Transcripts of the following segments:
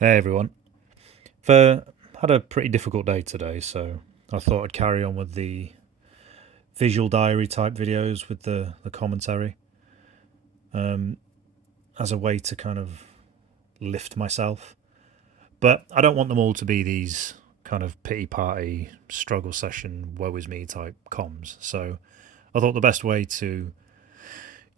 Hey everyone. Had a pretty difficult day today, so I thought I'd carry on with the visual diary type videos with the commentary um, as a way to kind of lift myself. But I don't want them all to be these kind of pity party, struggle session, woe is me type comms. So I thought the best way to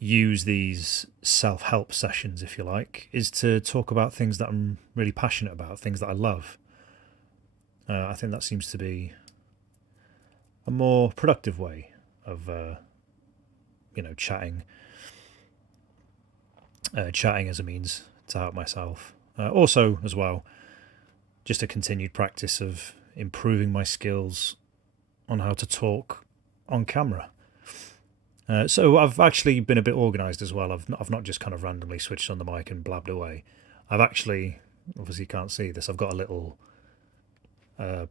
use these self help sessions, if you like, is to talk about things that I'm really passionate about, things that I love. I think that seems to be a more productive way of chatting, chatting as a means to help myself. Also, as well, just a continued practice of improving my skills on how to talk on camera. So I've actually been a bit organised as well. I've not just kind of randomly switched on the mic and blabbed away. I've actually, obviously you can't see this, I've got a little uh,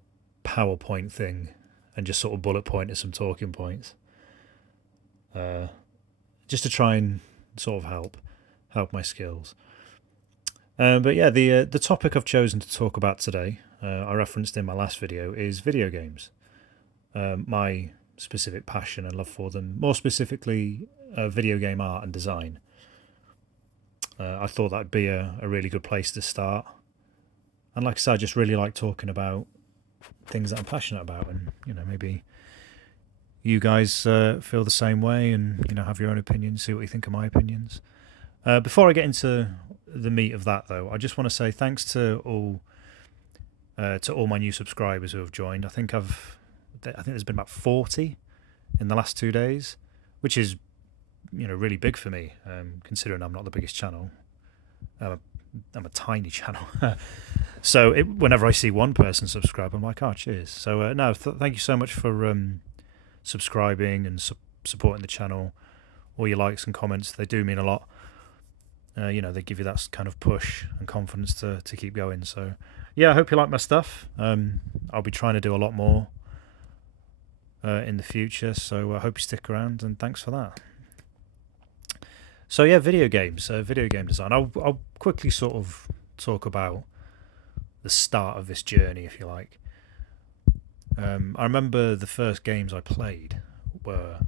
PowerPoint thing and just sort of bullet pointed some talking points, uh, just to try and sort of help my skills. But yeah, the topic I've chosen to talk about today, I referenced in my last video, is video games. My specific passion and love for them, more specifically, video game art and design. I thought that'd be a really good place to start. And like I said, I just really like talking about things that I'm passionate about, and maybe you guys feel the same way, and have your own opinions, see what you think of my opinions. Before I get into the meat of that, though, I just want to say thanks to all my new subscribers who have joined. I think there's been about 40 in the last 2 days, which is really big for me, considering I'm not the biggest channel. I'm a tiny channel. So whenever I see one person subscribe, I'm like, oh, cheers. So no, thank you so much for subscribing and supporting the channel. All your likes and comments, they do mean a lot. They give you that kind of push and confidence to keep going. So yeah, I hope you like my stuff. I'll be trying to do a lot more in the future, so I hope you stick around, and thanks for that. So yeah, video games, video game design. I'll quickly sort of talk about the start of this journey, if you like. I remember the first games I played were,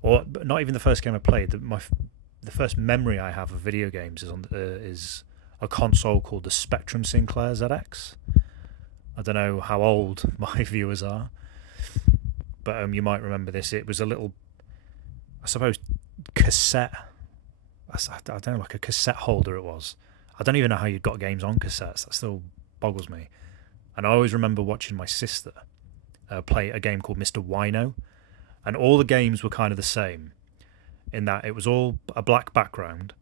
or not even the first game I played. The first memory I have of video games is a console called the Spectrum Sinclair ZX. I don't know how old my viewers are, but you might remember this. It was a little, I suppose, cassette. I don't know, like a cassette holder it was. I don't even know how you got games on cassettes. That still boggles me. And I always remember watching my sister play a game called Mr. Wino, and all the games were kind of the same in that it was all a black background,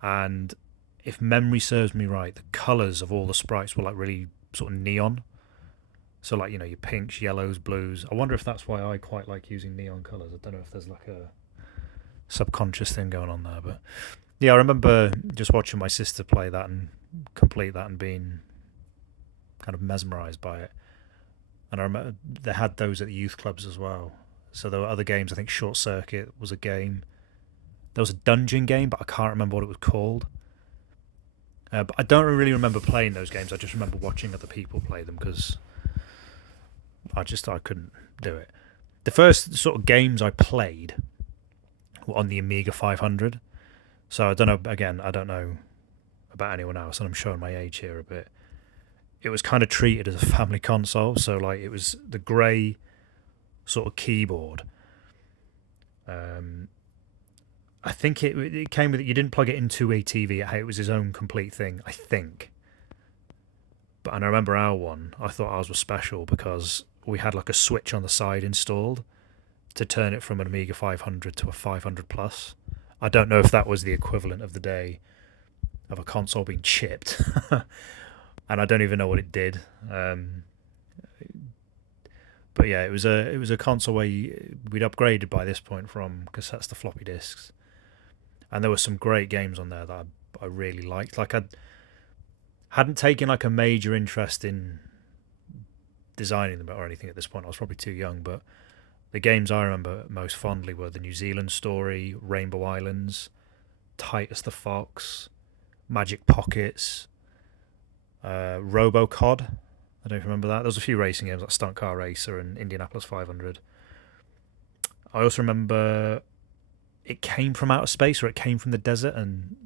and if memory serves me right, the colours of all the sprites were like really sort of neon. So like your pinks, yellows, blues. I wonder if that's why I quite like using neon colours. I don't know if there's like a subconscious thing going on there, but yeah, I remember just watching my sister play that and complete that and being kind of mesmerised by it. And I remember they had those at the youth clubs as well. So there were other games. I think Short Circuit was a game. There was a dungeon game, but I can't remember what it was called. But I don't really remember playing those games. I just remember watching other people play them because I couldn't do it. The first sort of games I played were on the Amiga 500. So I don't know. Again, I don't know about anyone else, and I'm showing my age here a bit. It was kind of treated as a family console, so like it was the grey sort of keyboard. I think it came with it. You didn't plug it into a TV. It was his own complete thing, I think. And I remember our one. I thought ours was special because we had like a switch on the side installed to turn it from an Amiga 500 to a 500 plus. I don't know if that was the equivalent of the day of a console being chipped, and I don't even know what it did. But yeah, it was a console where we'd upgraded by this point from cassettes to floppy disks, and there were some great games on there that I really liked. Like I hadn't taken like a major interest in designing them or anything at this point. I was probably too young, but the games I remember most fondly were the New Zealand Story, Rainbow Islands, Titus the Fox, Magic Pockets, RoboCod. I don't remember that. There was a few racing games like Stunt Car Racer and Indianapolis 500. I also remember it came from outer space, or it came from the desert, and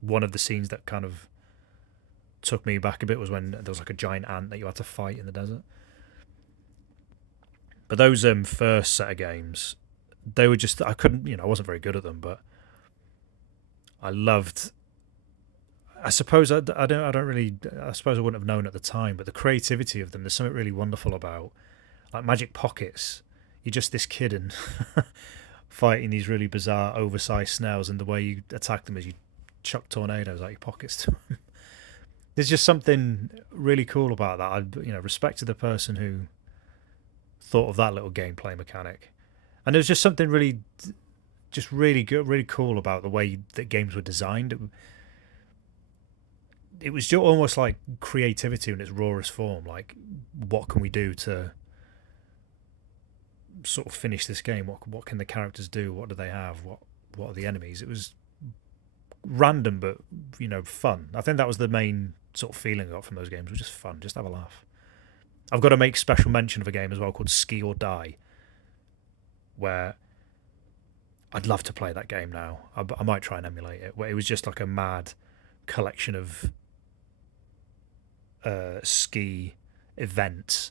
one of the scenes that kind of took me back a bit was when there was like a giant ant that you had to fight in the desert. But those first set of games, they were just, I couldn't, I wasn't very good at them, but I loved. I suppose I suppose I wouldn't have known at the time, but the creativity of them, there's something really wonderful about, like Magic Pockets. You're just this kid and fighting these really bizarre, oversized snails, and the way you attack them is you chuck tornadoes out your pockets to them. There's just something really cool about that. I respect to the person who thought of that little gameplay mechanic, and there's just something really good, really cool about the way that games were designed. It was just almost like creativity in its rawest form. Like, what can we do to sort of finish this game? What can the characters do? What do they have? What are the enemies? It was random, but fun. I think that was the main sort of feeling I got from those games. It was just fun, just have a laugh. I've got to make special mention of a game as well called Ski or Die, where I'd love to play that game now. I might try and emulate it. Where it was just like a mad collection of ski events,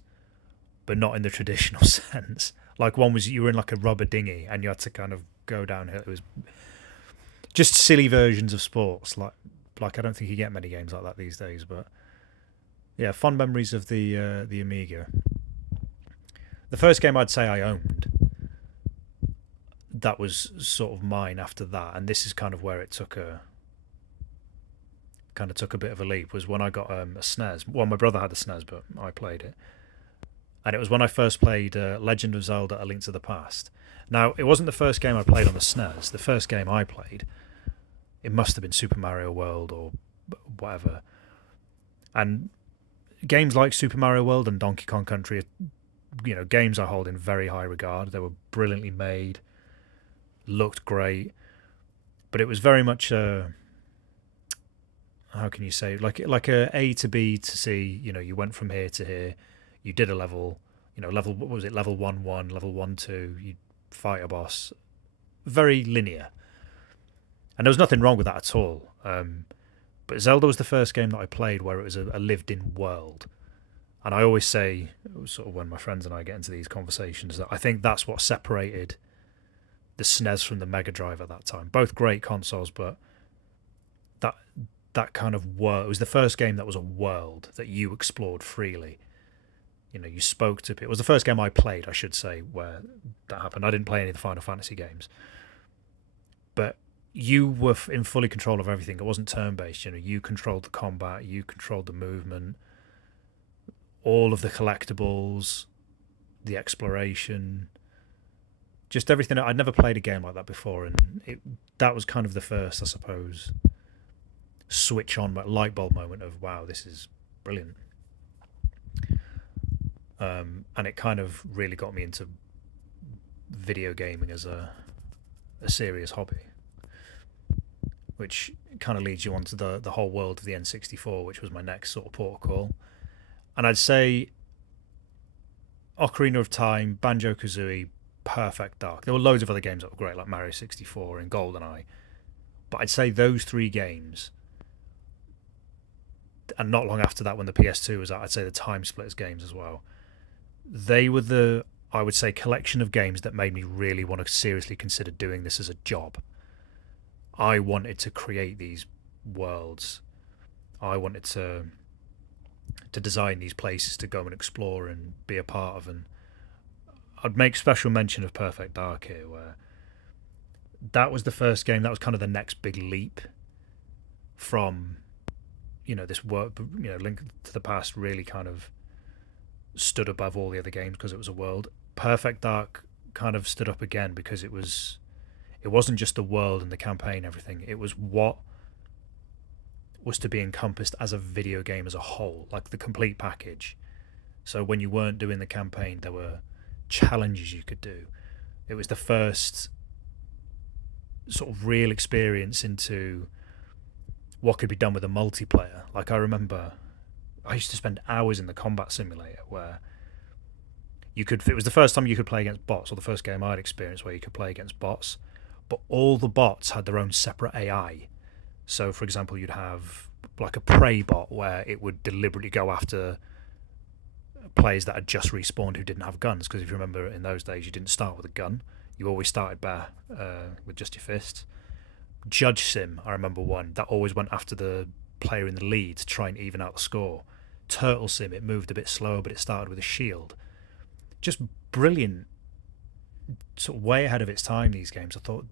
but not in the traditional sense. Like, one was you were in like a rubber dinghy and you had to kind of go downhill. It was just silly versions of sports. Like I don't think you get many games like that these days. But yeah, fond memories of the Amiga. The first game I'd say I owned that was sort of mine after that, and this is kind of where it took a bit of a leap, was when I got a SNES. Well, my brother had a SNES, but I played it. And it was when I first played Legend of Zelda: A Link to the Past. Now, it wasn't the first game I played on the SNES. The first game I played, it must have been Super Mario World or whatever. And games like Super Mario World and Donkey Kong Country are, games I hold in very high regard. They were brilliantly made, looked great, but it was very much how can you say, like a to B to C. You went from here to here, you did a level, level, what was it, level 1-1, level 1-2, you fight a boss, very linear, and there was nothing wrong with that at all. But Zelda was the first game that I played where it was a lived-in world, and I always say, sort of when my friends and I get into these conversations, that I think that's what separated the SNES from the Mega Drive at that time. Both great consoles, but that kind of world, it was the first game that was a world that you explored freely. You spoke to people. It was the first game I played, I should say, where that happened. I didn't play any of the Final Fantasy games, but you were in fully control of everything. It wasn't turn-based. You controlled the combat, you controlled the movement, all of the collectibles, the exploration, just everything. I'd never played a game like that before, and that was kind of the first, I suppose, switch on, light bulb moment of, wow, this is brilliant. And it kind of really got me into video gaming as a serious hobby, which kind of leads you onto the whole world of the N64, which was my next sort of port of call. And I'd say Ocarina of Time, Banjo-Kazooie, Perfect Dark. There were loads of other games that were great, like Mario 64 and GoldenEye. But I'd say those three games, and not long after that when the PS2 was out, I'd say the Time Splitters games as well. They were the, I would say, collection of games that made me really want to seriously consider doing this as a job. I wanted to create these worlds. I wanted to design these places to go and explore and be a part of. And I'd make special mention of Perfect Dark here, where that was the first game, that was kind of the next big leap from, this work, Link to the Past really kind of stood above all the other games because it was a world. Perfect Dark kind of stood up again because it wasn't just the world and the campaign, everything. It was what was to be encompassed as a video game as a whole, like the complete package. So when you weren't doing the campaign, there were challenges you could do. It was the first sort of real experience into what could be done with a multiplayer. Like, I remember I used to spend hours in the combat simulator where you could. It was the first time you could play against bots, or the first game I'd experienced where you could play against bots. But all the bots had their own separate AI. So, for example, you'd have like a prey bot where it would deliberately go after players that had just respawned who didn't have guns. Because if you remember, in those days, you didn't start with a gun. You always started bare with just your fists. Judge Sim, I remember one that always went after the player in the lead to try and even out the score. Turtle Sim, it moved a bit slower, but it started with a shield. Just brilliant, sort of way ahead of its time. These games, I thought,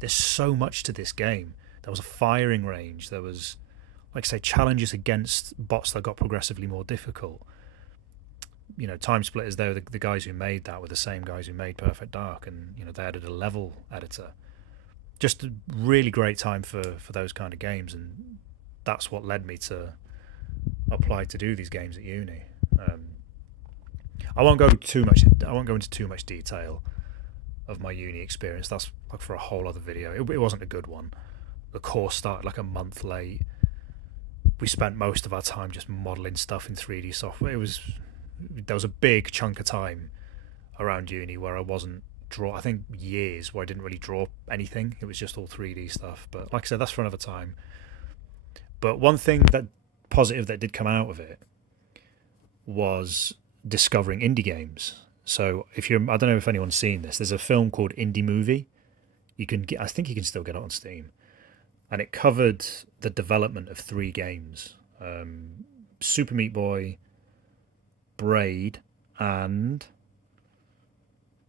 there's so much to this game. There was a firing range. There was, like I say, challenges against bots that got progressively more difficult. You know, Time Splitters, they were the guys who made that were the same guys who made Perfect Dark, and you know they added a level editor. Just a really great time for those kind of games, and that's what led me to apply to do these games at uni. I won't go into too much detail of my uni experience. That's like for a whole other video. It wasn't a good one. The course started like a month late. We spent most of our time just modeling stuff in 3D software. There was a big chunk of time around uni where I wasn't I think years where I didn't really draw anything. It was just all 3D stuff. But like I said, that's for another time. But one thing that positive that did come out of it was discovering indie games. So I don't know if anyone's seen this. There's a film called Indie Movie. I think you can still get it on Steam, and it covered the development of 3 games: Super Meat Boy, Braid, and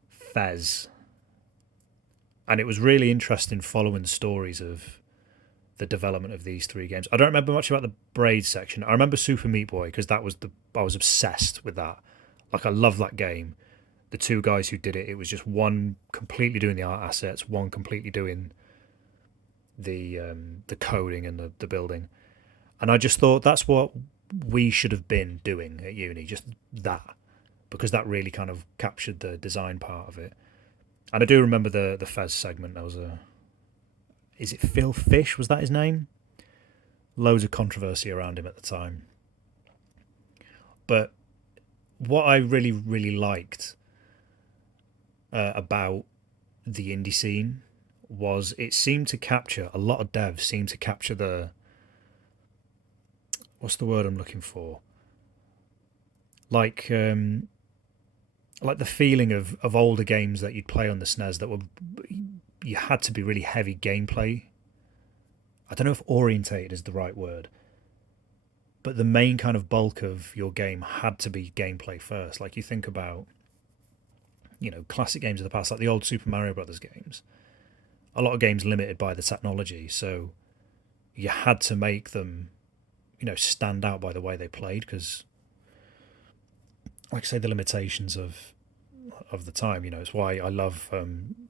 Fez. And it was really interesting following the stories of the development of these 3 games. I don't remember much about the Braid section. I remember Super Meat Boy because I was obsessed with that. Like, I love that game. The 2 guys who did it, it was just one completely doing the art assets, one completely doing the coding and the building. And I just thought that's what we should have been doing at uni, just that, because that really kind of captured the design part of it. And I do remember the Fez segment. There was is it Phil Fish? Was that his name? Loads of controversy around him at the time. But what I really, really liked about the indie scene was it seemed to capture, a lot of devs seemed to capture what's the word I'm looking for? Like the feeling of older games that you'd play on the SNES that you had to be really heavy gameplay. I don't know if orientated is the right word, but the main kind of bulk of your game had to be gameplay first. Like, you think about, classic games of the past, like the old Super Mario Brothers games. A lot of games limited by the technology, so you had to make them, stand out by the way they played, because, like I say, the limitations of the time. It's why I love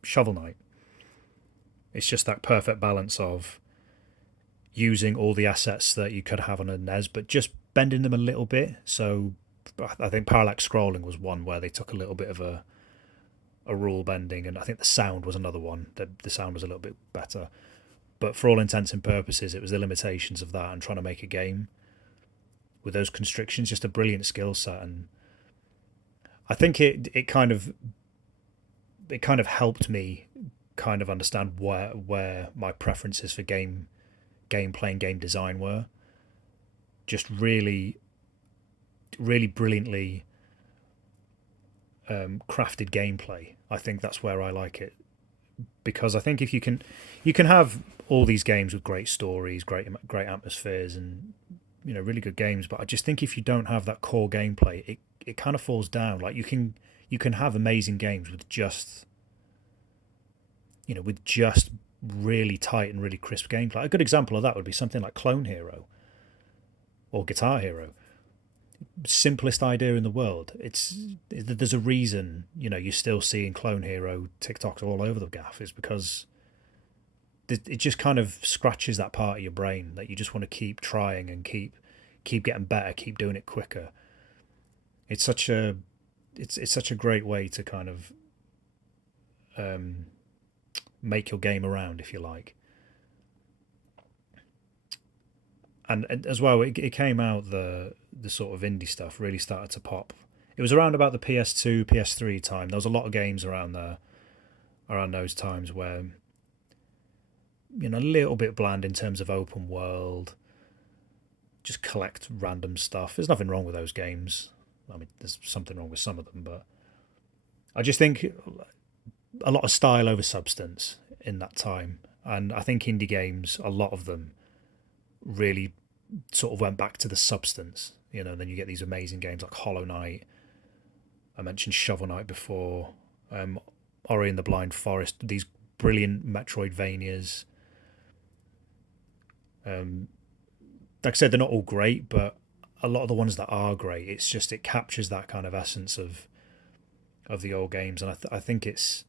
Shovel Knight. It's just that perfect balance of using all the assets that you could have on a NES, but just bending them a little bit. So I think parallax scrolling was one where they took a little bit of a rule bending, and I think the sound was another one. The sound was a little bit better. But for all intents and purposes, it was the limitations of that and trying to make a game with those constrictions. Just a brilliant skill set, and I think it kind of helped me kind of understand where my preferences for gameplay and game design were. Just really, really brilliantly crafted gameplay. I think that's where I like it, because I think if you can have all these games with great stories, great atmospheres, and really good games, but I just think if you don't have that core gameplay, it kind of falls down. Like, you can have amazing games with just really tight and really crisp gameplay. A good example of that would be something like Clone Hero or Guitar Hero. Simplest idea in the world. There's a reason you're still seeing Clone Hero TikToks all over the gaff, is because it just kind of scratches that part of your brain that you just want to keep trying and keep getting better, keep doing it quicker. It's such a great way to kind of make your game around, if you like. And as well, it came out the the sort of indie stuff really started to pop. It was around about the PS2, PS3 time. There was a lot of games around there, around those times where, you know, a little bit bland in terms of open world, just collect random stuff. There's nothing wrong with those games. I mean, there's something wrong with some of them, but I just think a lot of style over substance in that time. And I think indie games, a lot of them, really sort of went back to the substance. You know, then you get these amazing games like Hollow Knight. I mentioned Shovel Knight before. Ori and the Blind Forest. These brilliant Metroidvanias. Like I said, they're not all great, but a lot of the ones that are great, it's just it captures that kind of essence of the old games, and I think it's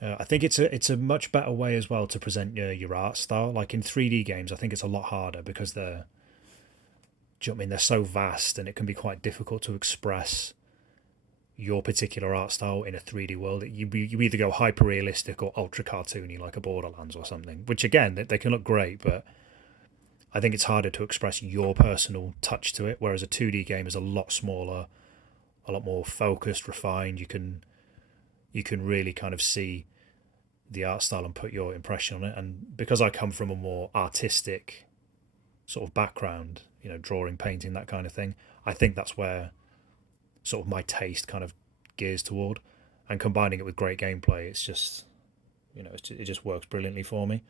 it's a much better way as well to present your art style. Like in 3D games, I think it's a lot harder because they're, do you know what I mean? They're so vast, and it can be quite difficult to express your particular art style in a 3D world. You either go hyper realistic or ultra cartoony, like a Borderlands or something. Which again, they can look great, but I think it's harder to express your personal touch to it. Whereas a 2D game is a lot smaller, a lot more focused, refined. You can really kind of see the art style and put your impression on it. And because I come from a more artistic sort of background, you know, drawing, painting, that kind of thing, I think that's where sort of my taste kind of gears toward. And combining it with great gameplay, it's just, you know, it just works brilliantly for me.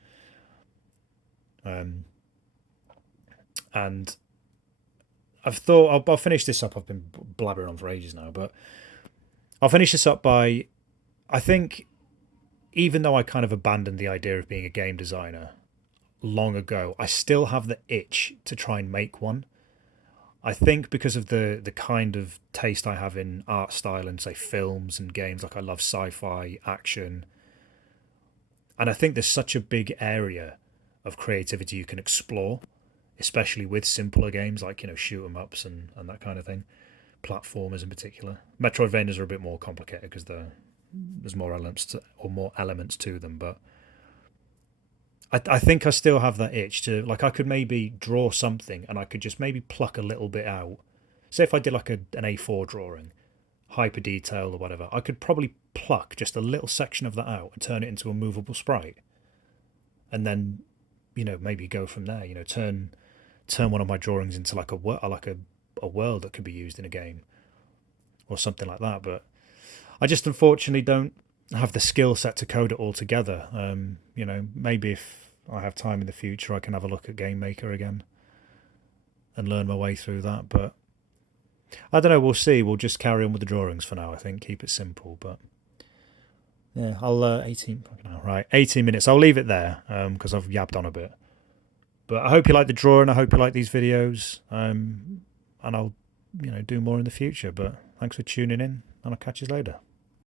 And I've thought I'll finish this up. I've been blabbering on for ages now, but I'll finish this up by, I think, even though I kind of abandoned the idea of being a game designer long ago, I still have the itch to try and make one. I think because of the kind of taste I have in art style and, say, films and games, like I love sci-fi, action, and I think there's such a big area of creativity you can explore, especially with simpler games like, you know, shoot 'em ups and that kind of thing, platformers in particular. Metroidvanias are a bit more complicated because there's more elements to them, but I think I still have that itch to, like, I could maybe draw something and I could just maybe pluck a little bit out. Say if I did like an A4 drawing, hyper detailed or whatever, I could probably pluck just a little section of that out and turn it into a movable sprite, and then, you know, maybe go from there. You know, turn one of my drawings into like a world that could be used in a game or something like that. But I just unfortunately don't have the skill set to code it all together. You know, maybe if I have time in the future, I can have a look at Game Maker again and learn my way through that. But I don't know. We'll see. We'll just carry on with the drawings for now, I think. Keep it simple. But yeah, I'll 18 minutes. I'll leave it there because I've yabbed on a bit. But I hope you like the drawing. I hope you like these videos. And I'll, you know, do more in the future. But thanks for tuning in, and I'll catch you later.